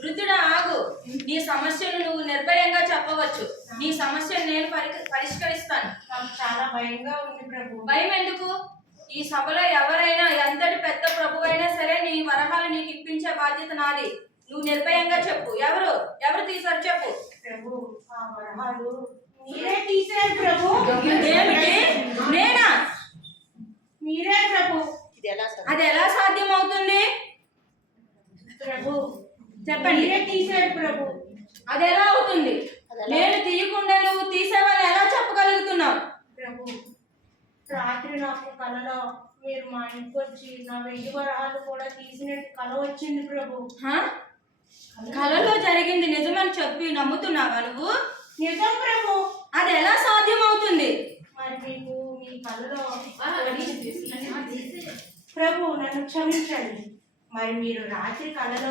వృద్ధుడా ఆగు. నీ సమస్యను నువ్వు నిర్భయంగా చెప్పవచ్చు. నీ సమస్యను నేను పరిష్కరిస్తాను. నాకు చాలా భయంగా ఉంది ప్రభు. భయం ఎందుకు? ఈ సభలో ఎవరైనా ఎంతటి పెద్ద ప్రభువైనా సరే నీ వరహాలు నీకు ఇప్పించే బాధ్యత నాది. నువ్వు నిర్భయంగా చెప్పు. ఎవరు తీశారు చెప్పు. ప్రభు, ఆ వరహాలు మీరే తీశారు ప్రభు. ఏమిటి? నేనా? మీరే ప్రభు. అది ఎలా సాధ్యం అవుతుంది? ప్రభు చెప్పండి. మీరే తీశారు ప్రభు. అది ఎలా అవుతుంది? నేను తీయకుండా నువ్వు తీసావని ఎలా చెప్పగలుగుతున్నావు? ప్రభు, రాత్రి నాకు కలలో మీరు మా ఇంటికి వచ్చి నా 1000 వరహాలు కూడా తీసినట్టు కల వచ్చింది ప్రభు. కలలో జరిగింది నిజమని చెప్పి నమ్ముతున్నావా నువ్వు? నిజం ప్రభు. అది ఎలా సాధ్యం అవుతుంది? మరి మీకు మీ కలలో ప్రభు నన్ను క్షమించండి. మరి మీరు రాత్రి కలలో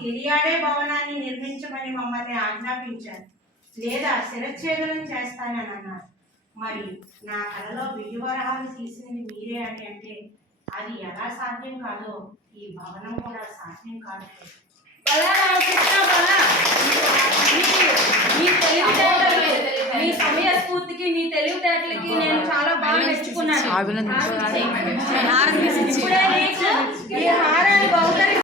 గిలియాడే భవనాన్ని నిర్మించమని మమ్మల్ని ఆజ్ఞాపించారు, లేదా శిరచ్ఛేదనం చేస్తానని అన్నారు. మరి నా కలలో 1000 వరహాలు తీసినది మీరే అని అంటే అది ఎలా సాధ్యం కాదో ఈ భవనం కూడా సాధ్యం కాదు. నీ సమయ స్ఫూర్తికి నీ తెలివితేటలకి నేను చాలా బాగా మెచ్చుకున్నాను. ఇప్పుడే నీకు ఈ హారాన్ని బహుకరిస్తున్నాను.